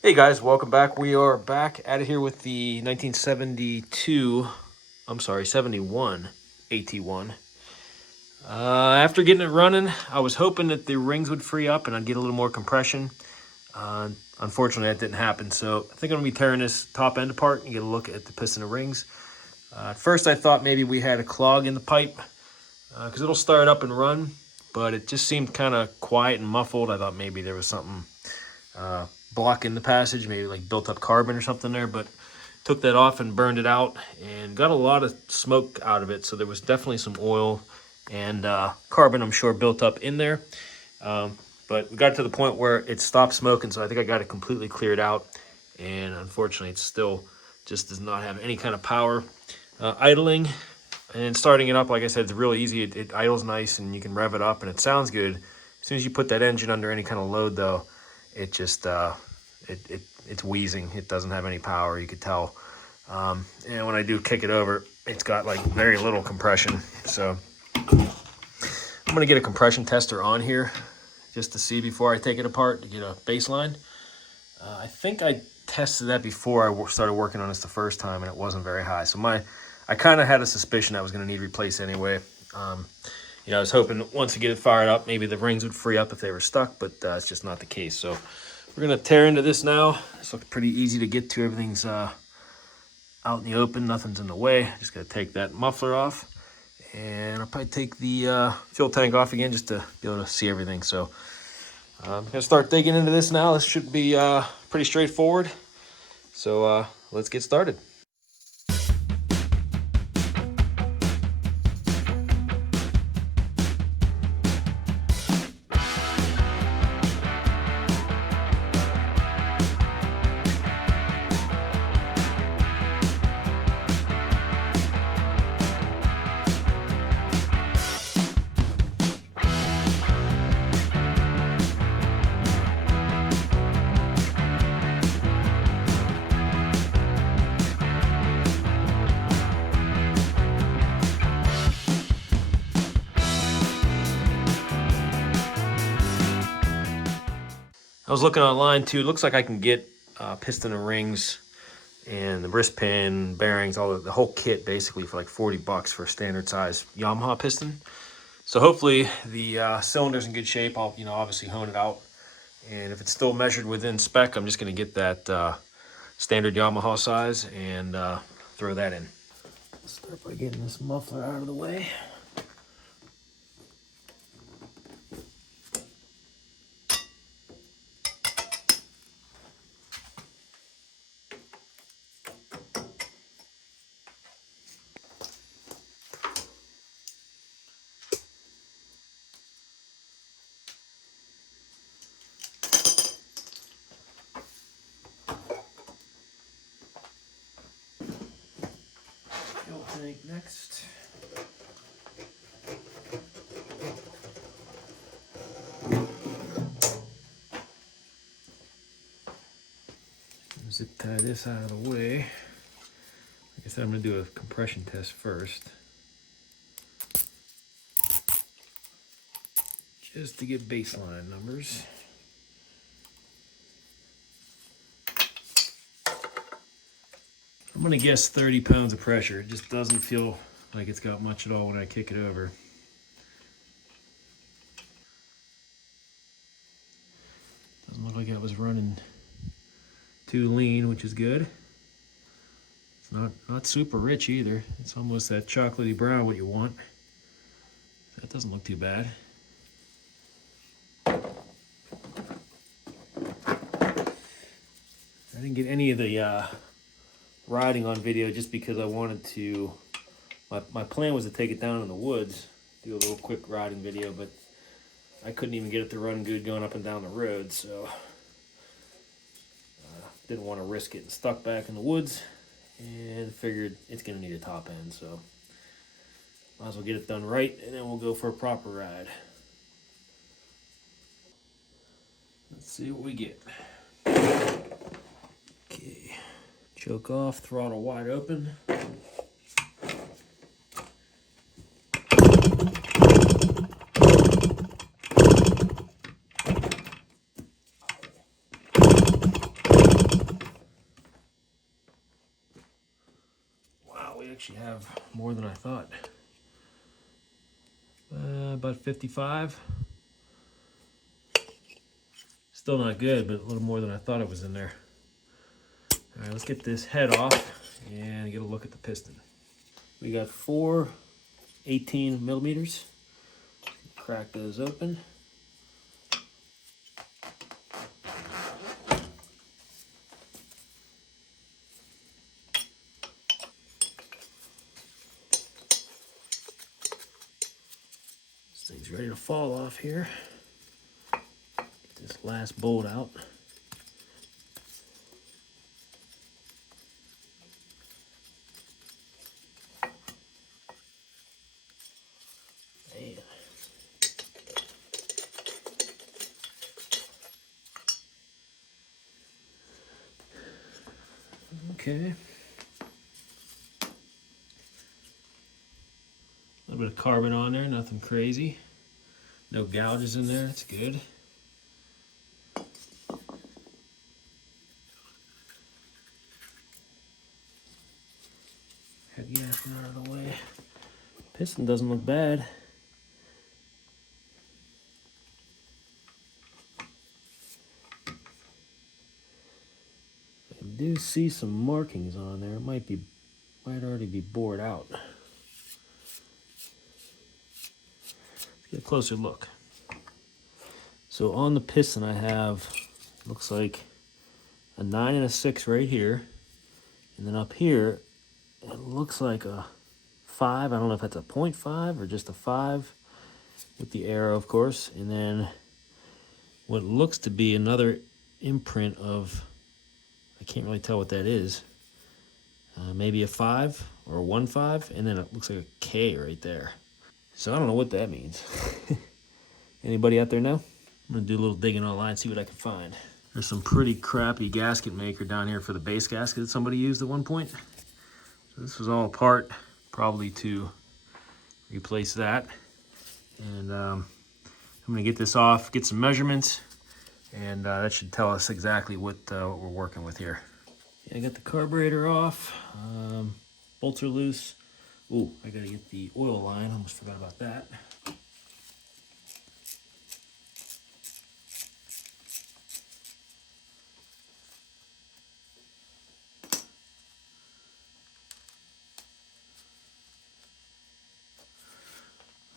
Hey guys, welcome back. We are back at it here with the 71 AT1. After getting it running, I was hoping that the rings would free up and I'd get a little more compression. Unfortunately, that didn't happen. So I think I'm gonna be tearing this top end apart and get a look at the piston and rings. At first, I thought maybe we had a clog in the pipe because it'll start up and run, but it just seemed kind of quiet and muffled. I thought maybe there was something blocking the passage, maybe like built up carbon or something there, but took that off and burned it out and got a lot of smoke out of it. So there was definitely some oil and carbon, I'm sure, built up in there. But we got to the point where it stopped smoking, so I think I got it completely cleared out. And unfortunately, it still just does not have any kind of power. Idling and starting it up, like I said, it's real easy. It idles nice and you can rev it up and it sounds good. As soon as you put that engine under any kind of load, though, it just it's wheezing. It doesn't have any power, you could tell. And when I do kick it over, it's got like very little compression. So I'm gonna get a compression tester on here just to see before I take it apart to get a baseline. I think I tested that before I started working on this the first time and it wasn't very high. So I kind of had a suspicion I was gonna need replaced anyway. I was hoping once I get it fired up, maybe the rings would free up if they were stuck, but it's just not the case. So we're gonna tear into this now. This looks pretty easy to get to. Everything's out in the open, nothing's in the way. Just gotta take that muffler off, and I'll probably take the fuel tank off again just to be able to see everything. So I'm gonna start digging into this now. This should be pretty straightforward. So let's get started. I was looking online too. It looks like I can get piston and rings and the wrist pin, bearings, all the whole kit basically for like $40 for a standard size Yamaha piston. So hopefully the cylinder's in good shape. I'll obviously hone it out, and if it's still measured within spec, I'm just gonna get that standard Yamaha size and throw that in. Let's start by getting this muffler out of the way. Fuel tank next. Zip tie this out of the way. Like I said, I'm going to do a compression test first, just to get baseline numbers. I'm going to guess 30 pounds of pressure. It just doesn't feel like it's got much at all when I kick it over. Doesn't look like it was running too lean, which is good. It's not super rich either. It's almost that chocolatey brown what you want. That doesn't look too bad. I didn't get any of the riding on video just because I wanted to. My plan was to take it down in the woods, do a little quick riding video, but I couldn't even get it to run good going up and down the road, so didn't want to risk getting stuck back in the woods, and figured it's going to need a top end, so might as well get it done right, and then we'll go for a proper ride. Let's see what we get. Okay, choke off, throttle wide open. actually have more than I thought. About 55. Still not good, but a little more than I thought it was in there. All right, let's get this head off and get a look at the piston. We got 4 18 millimeters. Crack those open. This thing's ready to fall off here. Get this last bolt out. Okay. A little bit of carbon on there, nothing crazy. No gouges in there, that's good. Head gasket out of the way. Piston doesn't look bad. I do see some markings on there. It might already be bored out. Let's get a closer look. So on the piston I have, looks like a 9 and a 6 right here. And then up here, it looks like a 5. I don't know if that's a 0.5 or just a 5 with the arrow, of course. And then what looks to be another imprint of, I can't really tell what that is. Maybe a 5 or a 1.5, and then it looks like a K right there. So I don't know what that means. Anybody out there know? I'm gonna do a little digging online, see what I can find. There's some pretty crappy gasket maker down here for the base gasket that somebody used at one point. So this was all a part, probably to replace that. And I'm gonna get this off, get some measurements, and that should tell us exactly what we're working with here. Yeah, I got the carburetor off, bolts are loose. Ooh, I gotta get the oil line, almost forgot about that.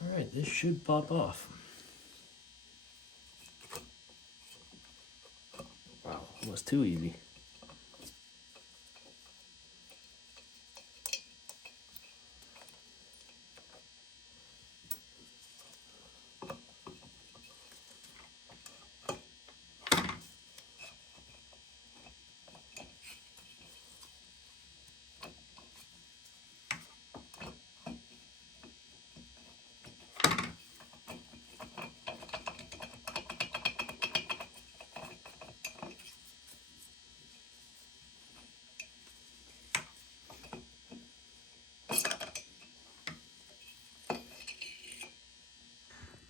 All right, this should pop off. Wow, almost too easy.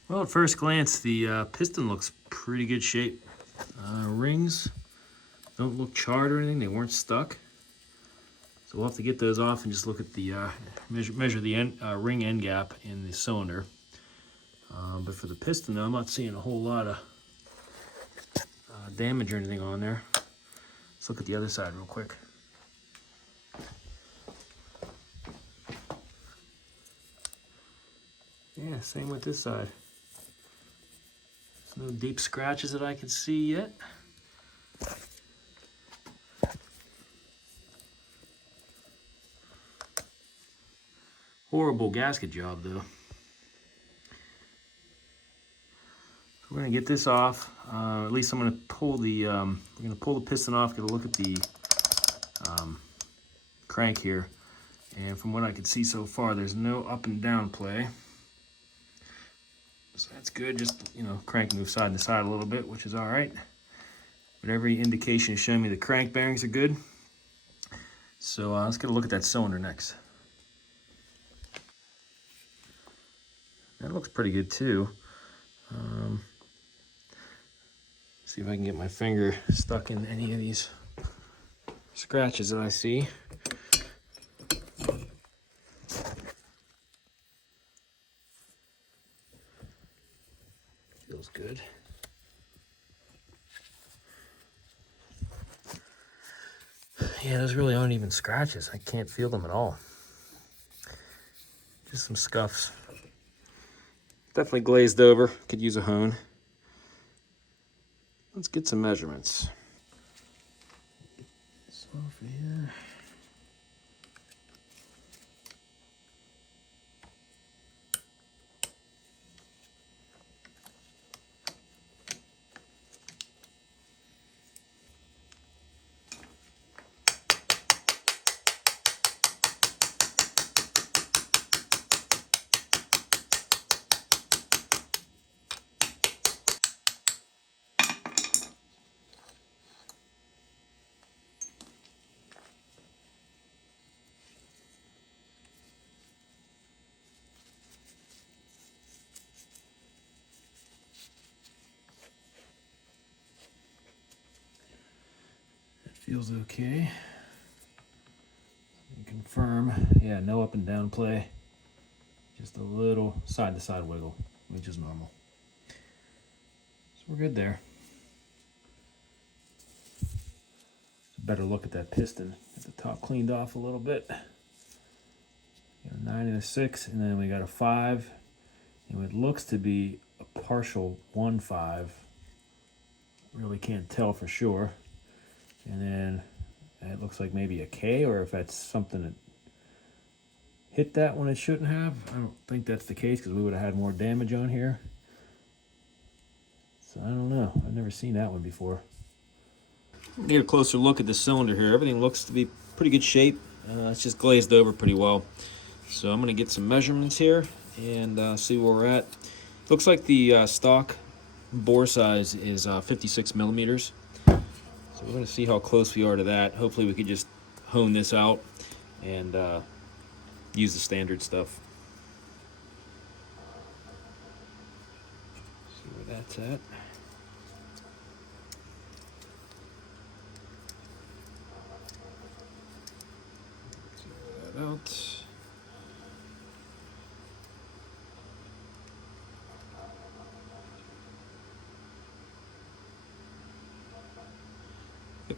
Well, at first glance, the piston looks pretty good shape. Rings don't look charred or anything. They weren't stuck. So we'll have to get those off and just look at the, measure the ring end gap in the cylinder. But for the piston, though, I'm not seeing a whole lot of damage or anything on there. Let's look at the other side real quick. Yeah, same with this side. There's no deep scratches that I can see yet. Horrible gasket job, though. We're gonna get this off. At least I'm gonna pull the we're gonna pull the piston off. Get a look at the crank here, and from what I can see so far, there's no up and down play. So that's good. Just, you know, crank moves side to side a little bit, which is all right. But every indication is showing me the crank bearings are good. So let's get a look at that cylinder next. That looks pretty good too. See if I can get my finger stuck in any of these scratches that I see. Yeah, those really aren't even scratches. I can't feel them at all. Just some scuffs. Definitely glazed over. Could use a hone. Let's get some measurements. So for here. Feels okay. Confirm, yeah, no up and down play. Just a little side to side wiggle, which is normal. So we're good there. Better look at that piston. Get the top cleaned off a little bit. Got a 9 and a 6, and then we got a 5. And what looks to be a partial 1-5. Really can't tell for sure. And then it looks like maybe a K, or if that's something that hit that when it shouldn't have. I don't think that's the case because we would have had more damage on here. So I don't know. I've never seen that one before. Get a closer look at the cylinder here. Everything looks to be pretty good shape. It's just glazed over pretty well. So I'm going to get some measurements here and see where we're at. Looks like the stock bore size is 56 millimeters. So we're going to see how close we are to that. Hopefully we could just hone this out and use the standard stuff. See where that's at. See that out.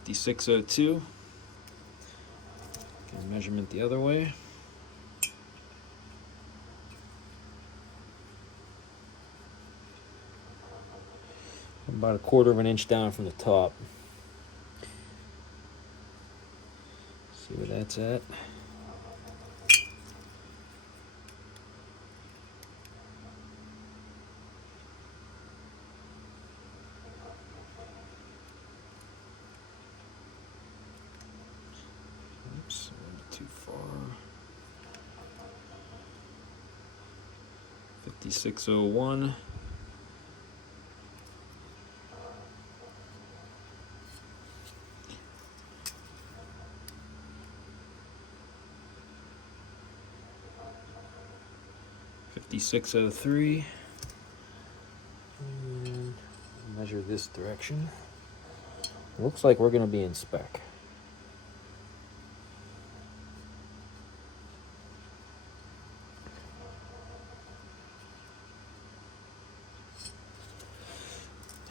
.5602. Get a measurement the other way. About a 1/4 of an inch down from the top. See where that's at. Oops, a little too far. 5601. .5603. And measure this direction. Looks like we're going to be in spec.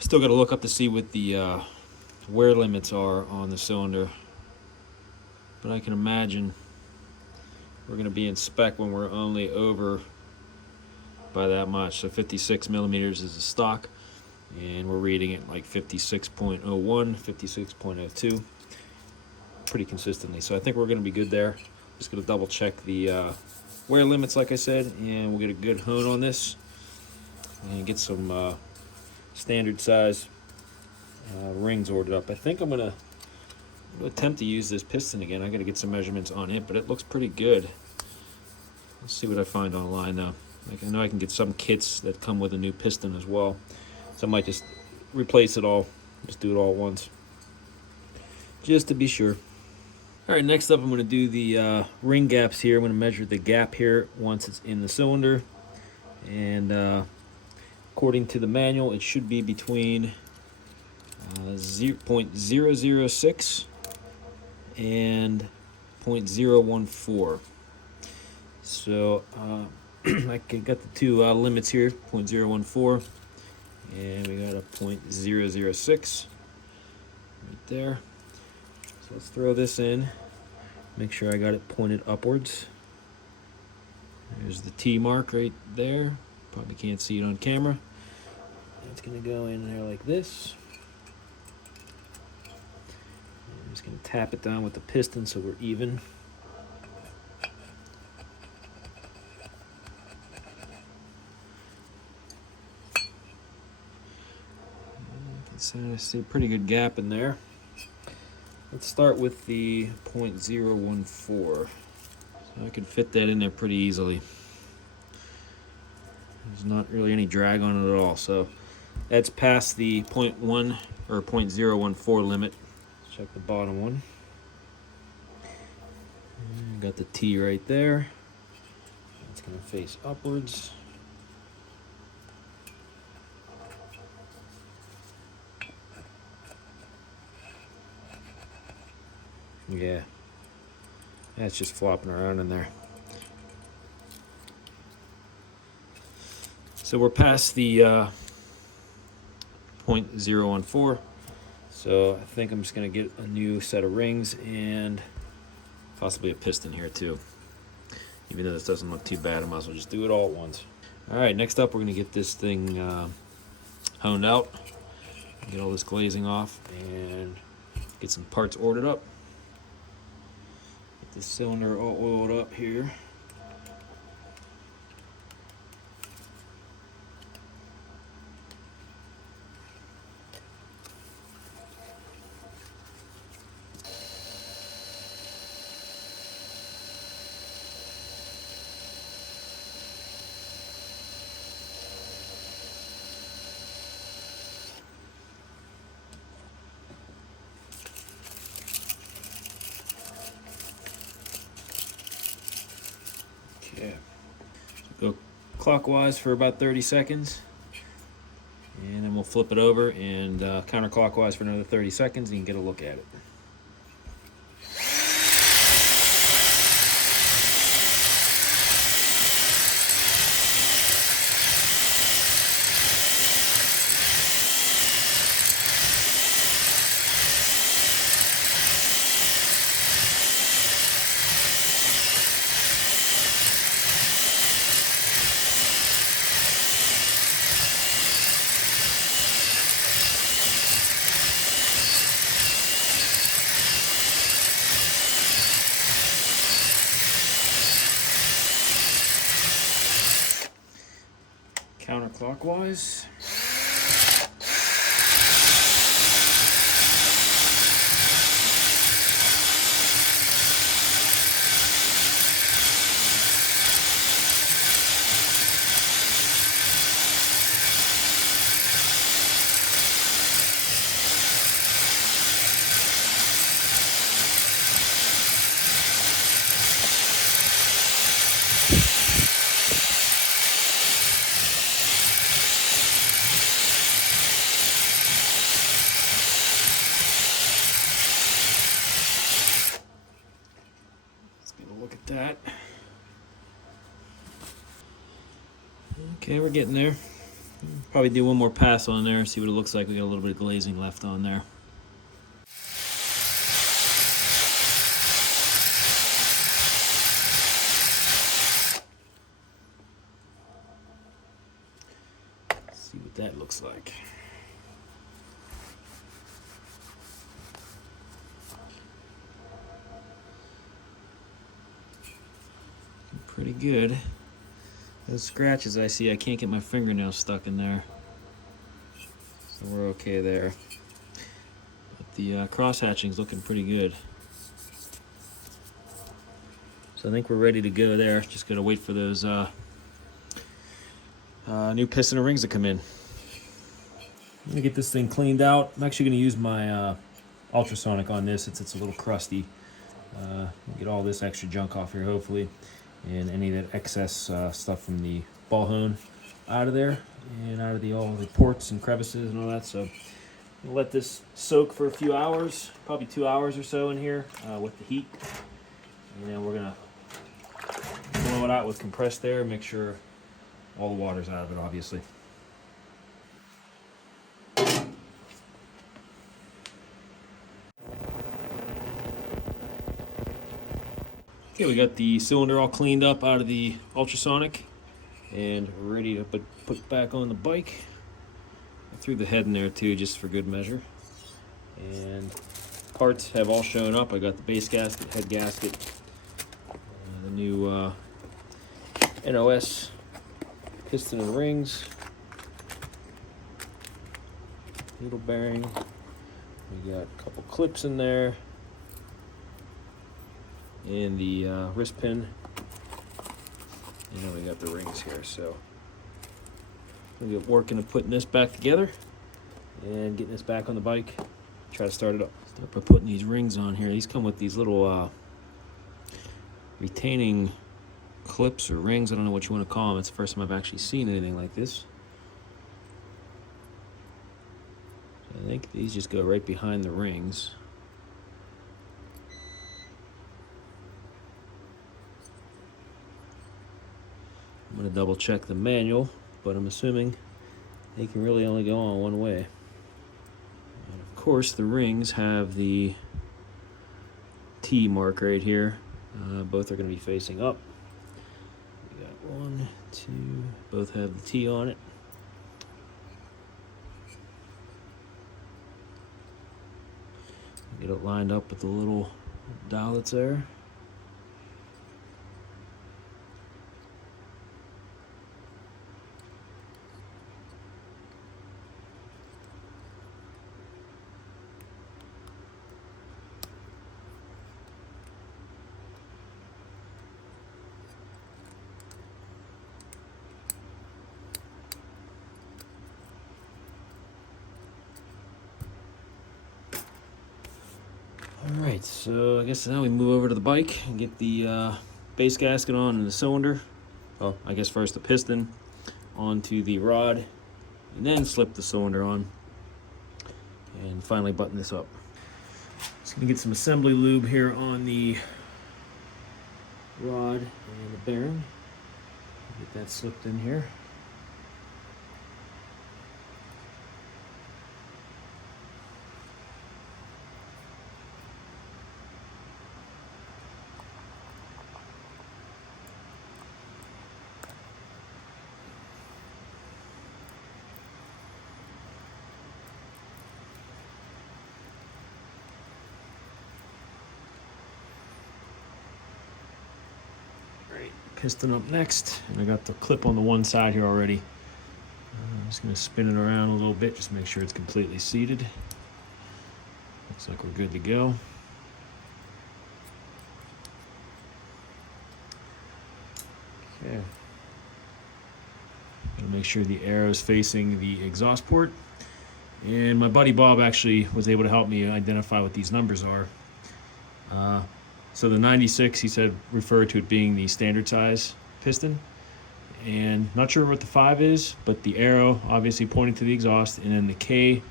Still got to look up to see what the wear limits are on the cylinder, but I can imagine we're going to be in spec when we're only over by that much. So 56 millimeters is the stock, and we're reading it like 56.01, 56.02 pretty consistently. So I think we're going to be good there. Just going to double check the wear limits, like I said, and we'll get a good hone on this and get some standard size rings ordered up. I think I'm gonna attempt to use this piston again. I gotta get some measurements on it, but it looks pretty good. Let's see what I find online though. Like, I know I can get some kits that come with a new piston as well, so I might just replace it all, just do it all at once, just to be sure. All right, next up I'm gonna do the ring gaps here. I'm gonna measure the gap here once it's in the cylinder, and according to the manual, it should be between 0.006 and 0.014. So I got the two limits here, 0.014, and we got a 0.006 right there. So So let's throw this in. Make sure I got it pointed upwards. There's the T mark right there. Probably can't see it on camera. It's gonna go in there like this. I'm just gonna tap it down with the piston so we're even. I can see a pretty good gap in there. Let's start with the 0.014. So I can fit that in there pretty easily. There's not really any drag on it at all. So that's past the 0.1 or 0.014 limit. Let's check the bottom one. Got the T right there. It's going to face upwards. Yeah, that's just flopping around in there. So we're past the 0.014. So I think I'm just going to get a new set of rings and possibly a piston here too. Even though this doesn't look too bad, I might as well just do it all at once. All right, next up we're going to get this thing honed out, get all this glazing off, and get some parts ordered up. Get this cylinder all oiled up here. Okay, so go clockwise for about 30 seconds, and then we'll flip it over and counterclockwise for another 30 seconds, and you can get a look at it. Counterclockwise. Look at that. Okay, we're getting there. Probably do one more pass on there, see what it looks like. We got a little bit of glazing left on there. Let's see what that looks like. Pretty good. Those scratches I see, I can't get my fingernails stuck in there, so we're okay there. But the cross hatching's looking pretty good. So I think we're ready to go there. Just gotta wait for those new piston and rings to come in. I'm gonna get this thing cleaned out. I'm actually gonna use my ultrasonic on this since it's a little crusty. Get all this extra junk off here, hopefully, and any of that excess stuff from the ball hone out of there, and out of all the ports and crevices and all that. So we'll let this soak for a few hours, probably 2 hours or so in here with the heat, and then we're gonna blow it out with compressed air, make sure all the water's out of it, obviously. Okay, we got the cylinder all cleaned up out of the ultrasonic and ready to put back on the bike. I threw the head in there too, just for good measure. And parts have all shown up. I got the base gasket, head gasket, the new NOS piston and rings, needle bearing. We got a couple clips in there, and the wrist pin. And then we got the rings here. So we'll get working on putting this back together and getting this back on the bike. Try to start it up. Start by putting these rings on here. These come with these little retaining clips or rings. I don't know what you want to call them. It's the first time I've actually seen anything like this. I think these just go right behind the rings. I'm going to double check the manual, but I'm assuming they can really only go on one way. And of course, the rings have the T mark right here. Both are going to be facing up. We got 1, 2, both have the T on it. Get it lined up with the little dial that's there. Alright, so I guess now we move over to the bike and get the base gasket on and the cylinder. Well, I guess first the piston onto the rod, and then slip the cylinder on, and finally button this up. Just gonna get some assembly lube here on the rod and the bearing. Get that slipped in here. Piston up next, and I got the clip on the one side here already. I'm just going to spin it around a little bit, just to make sure it's completely seated. Looks like we're good to go. Okay. Gotta make sure the arrow is facing the exhaust port. And my buddy Bob actually was able to help me identify what these numbers are. So the 96, he said, referred to it being the standard size piston. And not sure what the 5 is, but the arrow obviously pointing to the exhaust, and then the K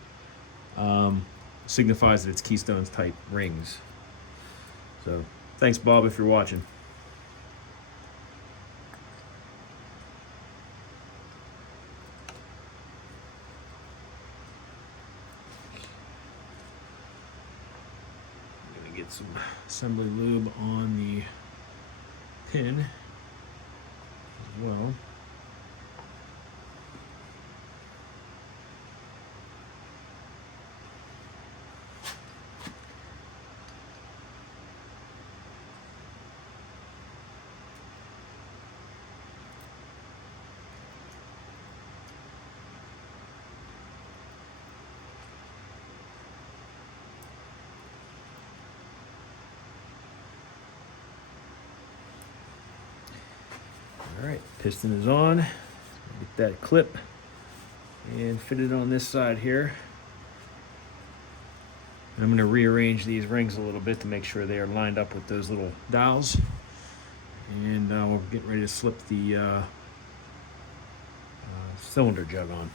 signifies that it's Keystone's type rings. So thanks, Bob, if you're watching. Get some assembly lube on the pin as well. All right, piston is on. Get that clip and fit it on this side here. And I'm going to rearrange these rings a little bit to make sure they are lined up with those little dowels. And we're getting ready to slip the cylinder jug on.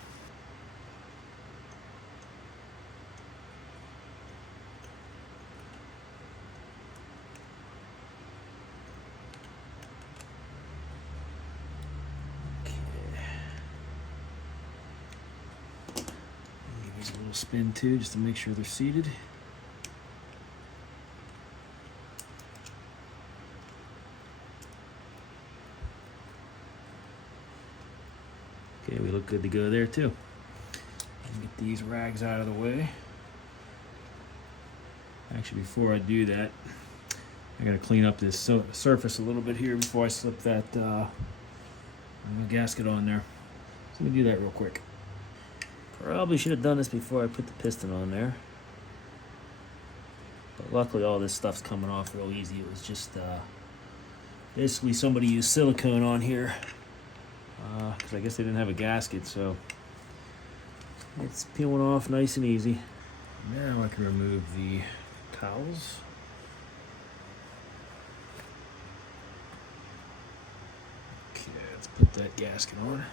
A little spin too, just to make sure they're seated. Okay, we look good to go there too. Get these rags out of the way. Actually, before I do that, I gotta clean up this surface a little bit here before I slip that gasket on there. So let me do that real quick. Probably should have done this before I put the piston on there. But luckily all this stuff's coming off real easy. It was just basically somebody used silicone on here because I guess they didn't have a gasket, so it's peeling off nice and easy. Now I can remove the cowls. Okay, let's put that gasket on.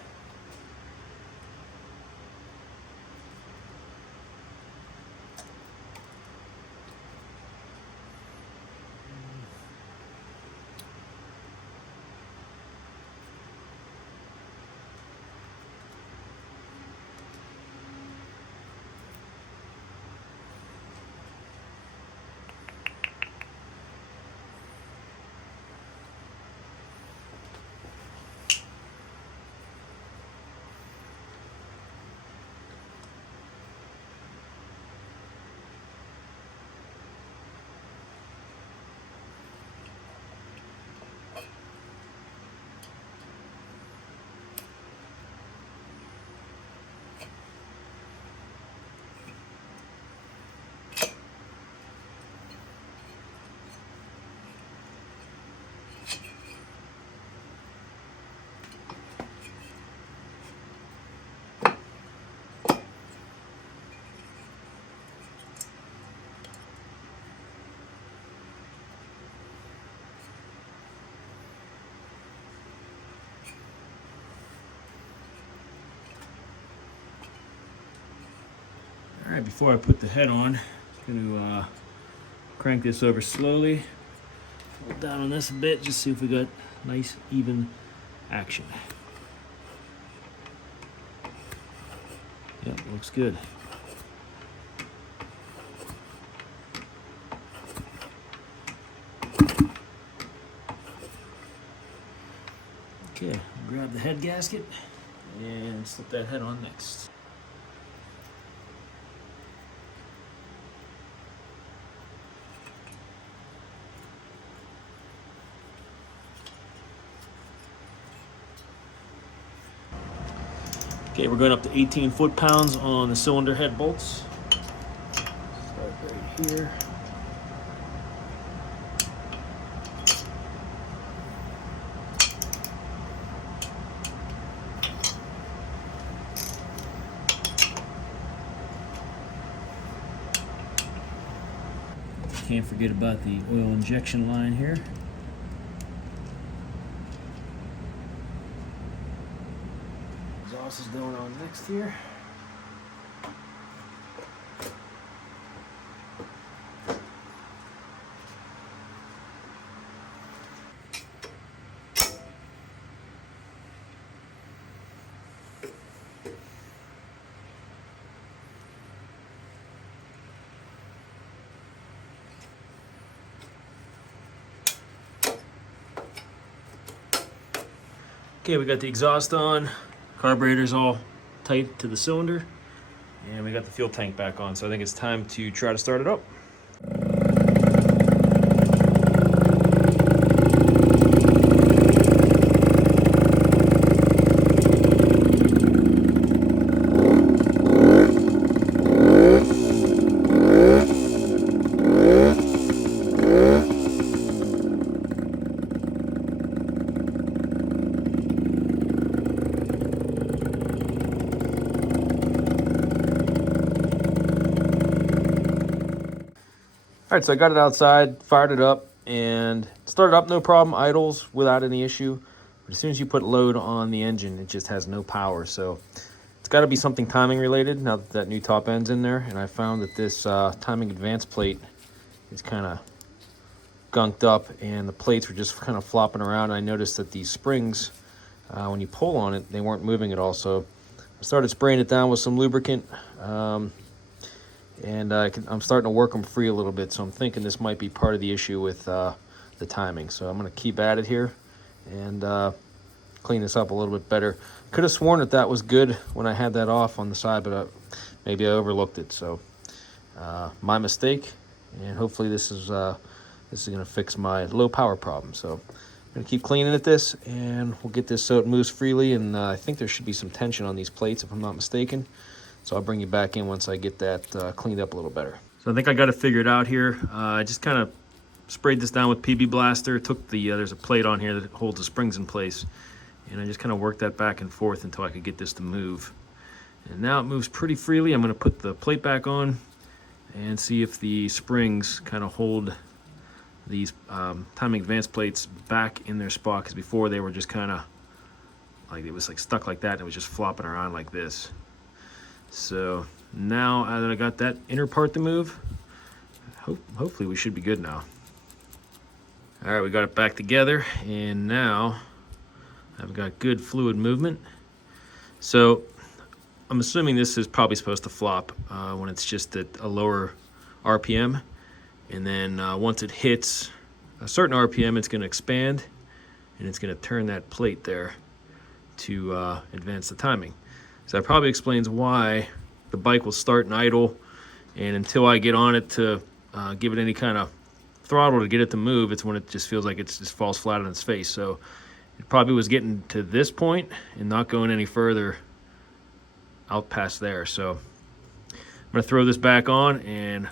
All right, before I put the head on, I'm going to crank this over slowly. Hold down on this a bit, just see if we got nice, even action. Yep, looks good. Okay, grab the head gasket and slip that head on next. Okay, we're going up to 18 foot-pounds on the cylinder head bolts. Start right here. Can't forget about the oil injection line here. Exhaust is going on next here. Okay, we got the exhaust on, carburetor's all tight to the cylinder, and we got the fuel tank back on, so I think it's time to try to start it up. All right, so I got it outside, fired it up, and started up no problem, idles without any issue. But as soon as you put load on the engine, it just has no power. So it's got to be something timing related now that that new top end's in there. And I found that this timing advance plate is kind of gunked up, and the plates were just kind of flopping around. I noticed that these springs, when you pull on it, they weren't moving at all. So I started spraying it down with some lubricant. And I'm starting to work them free a little bit, so I'm thinking this might be part of the issue with the timing. So I'm going to keep at it here and clean this up a little bit better. Could have sworn that that was good when I had that off on the side, but maybe I overlooked it. So my mistake, and hopefully this is going to fix my low power problem. So I'm going to keep cleaning at this, and we'll get this so it moves freely. And I think there should be some tension on these plates if I'm not mistaken. So I'll bring you back in once I get that cleaned up a little better. So I think I got it figured out here. I just kind of sprayed this down with PB Blaster. Took the there's a plate on here that holds the springs in place, and I just kind of worked that back and forth until I could get this to move. And now it moves pretty freely. I'm going to put the plate back on and see if the springs kind of hold these timing advance plates back in their spot, because before they were just kind of like, it was like stuck like that, and it was just flopping around like this. So now that I got that inner part to move, hopefully we should be good now. All right, we got it back together, and now I've got good fluid movement. So I'm assuming this is probably supposed to flop when it's just at a lower RPM. And then once it hits a certain RPM, it's going to expand, and it's going to turn that plate there to advance the timing. So that probably explains why the bike will start and idle, and until I get on it to give it any kind of throttle to get it to move, it's when it just feels like it just falls flat on its face. So it probably was getting to this point and not going any further out past there. So I'm going to throw this back on, and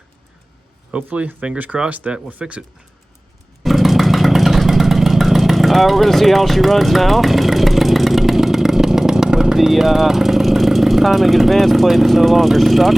hopefully, fingers crossed, that will fix it. We're going to see how she runs now with the timing advance plate that's no longer stuck.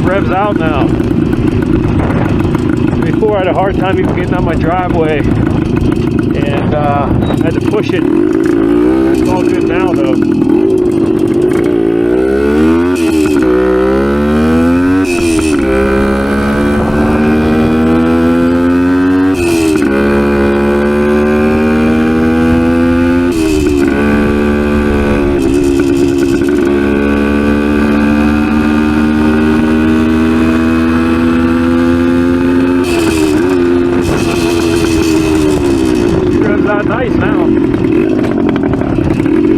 Revs out now. Before I had a hard time even getting on my driveway, and I had to push it. It's all good now though. Nice now. Do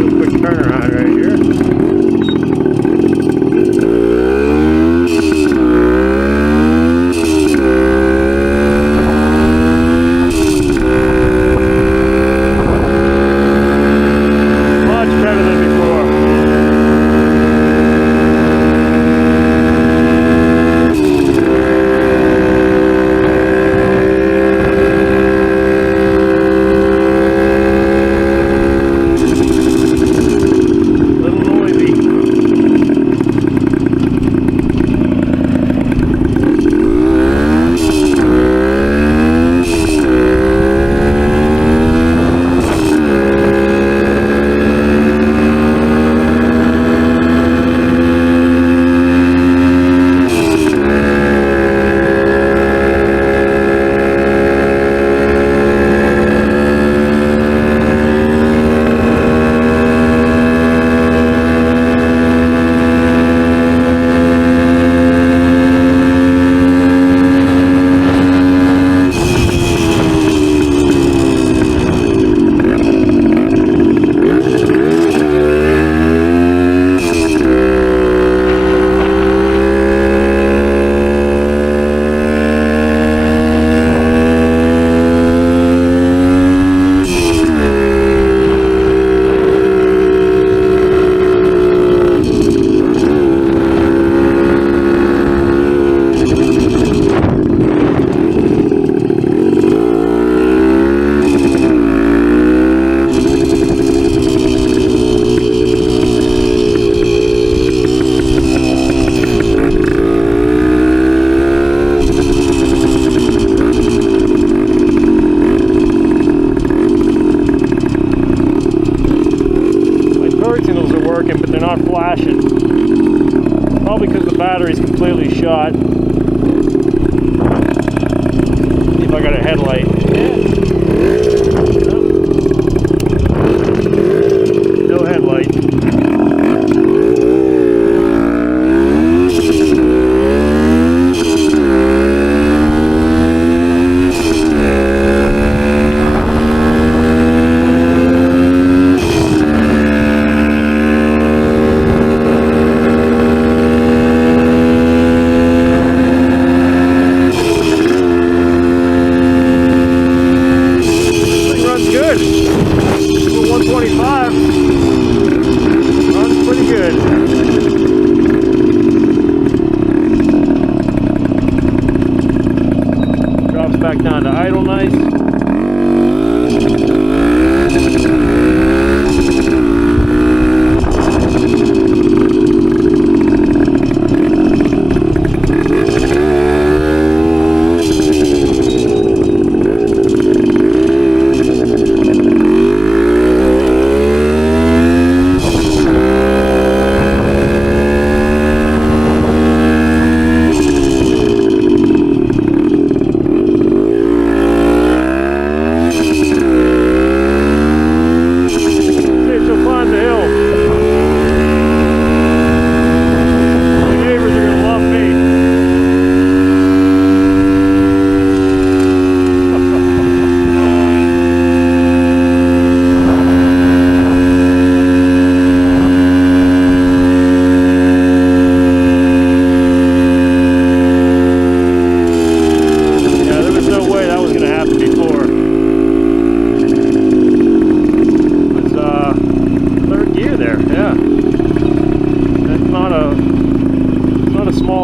a quick turnaround right here. battery's completely shot. See if I got a headlight. No headlight. Back down to idle nice.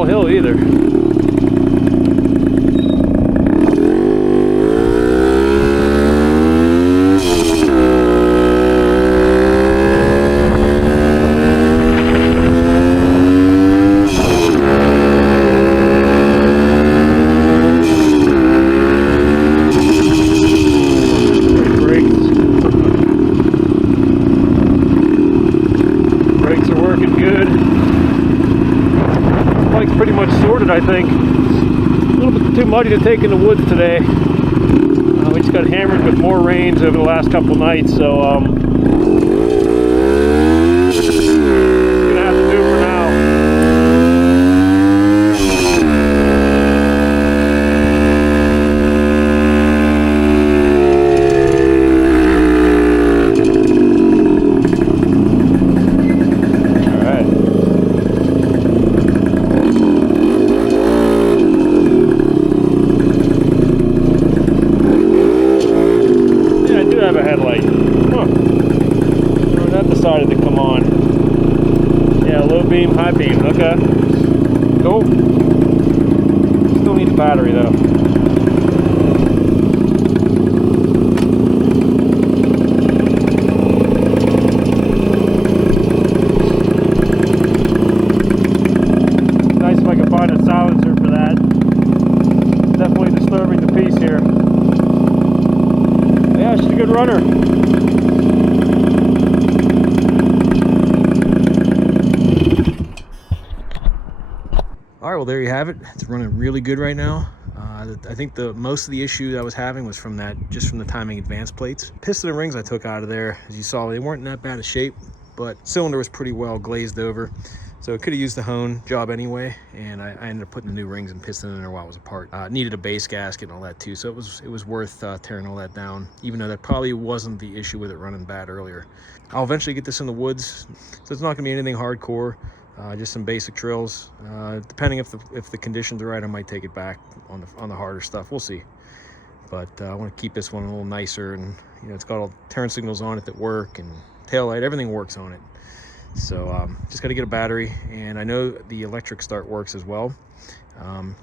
Hill either. Brakes are working good. Bike's pretty much sorted, I think. A little bit too muddy to take in the woods today. We just got hammered with more rains over the last couple nights, so gonna have to do for now. Have a headlight. That decided to come on. Yeah, low beam, high beam. Okay. Cool. Still need the battery though. Nice if I can find a silencer for that. Definitely disturbing the peace here. Yeah, she's a good runner. All right, well there you have it. It's running really good right now. I think the most of the issue I was having was from just from the timing advance plates. Piston and rings I took out of there, as you saw, they weren't in that bad of shape, but cylinder was pretty well glazed over. So it could have used the hone job anyway, and I ended up putting the new rings and piston in there while it was apart. Needed a base gasket and all that too, so it was worth tearing all that down, even though that probably wasn't the issue with it running bad earlier. I'll eventually get this in the woods, so it's not gonna be anything hardcore, just some basic drills. Depending if the conditions are right, I might take it back on the harder stuff. We'll see. But I want to keep this one a little nicer, and it's got all turn signals on it that work, and tail light, everything works on it. So just got to get a battery, and I know the electric start works as well.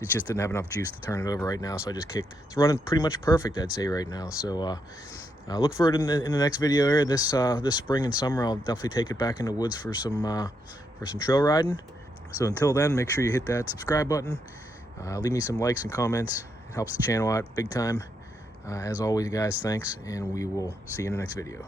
It just didn't have enough juice to turn it over right now, so I just kicked. It's running pretty much perfect, I'd say, right now. So look for it in the next video here. This spring and summer, I'll definitely take it back in the woods for some trail riding. So until then, make sure you hit that subscribe button. Leave me some likes and comments. It helps the channel out big time. As always, guys, thanks, and we will see you in the next video.